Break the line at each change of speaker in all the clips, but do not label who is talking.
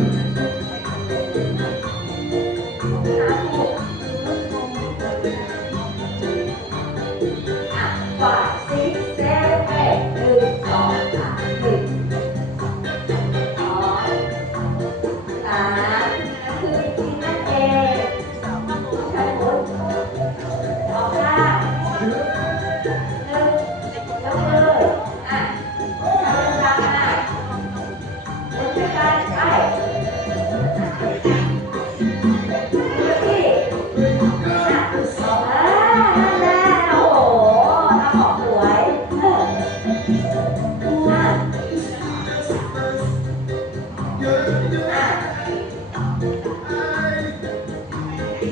Amém.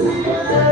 Música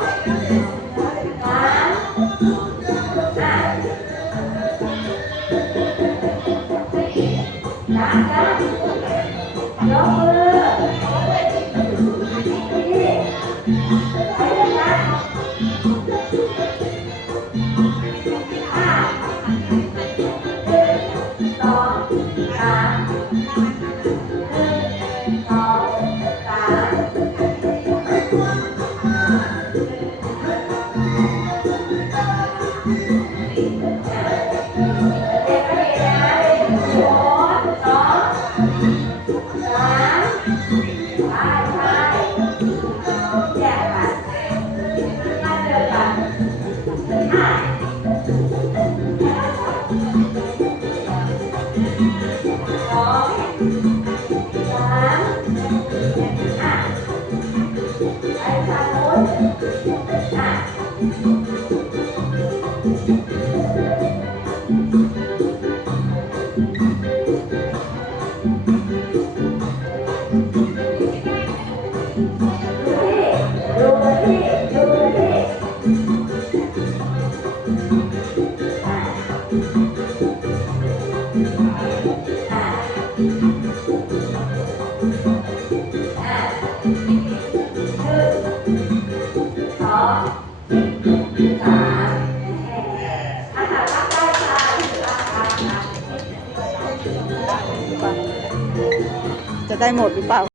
ba Thank you.
giai một với bảo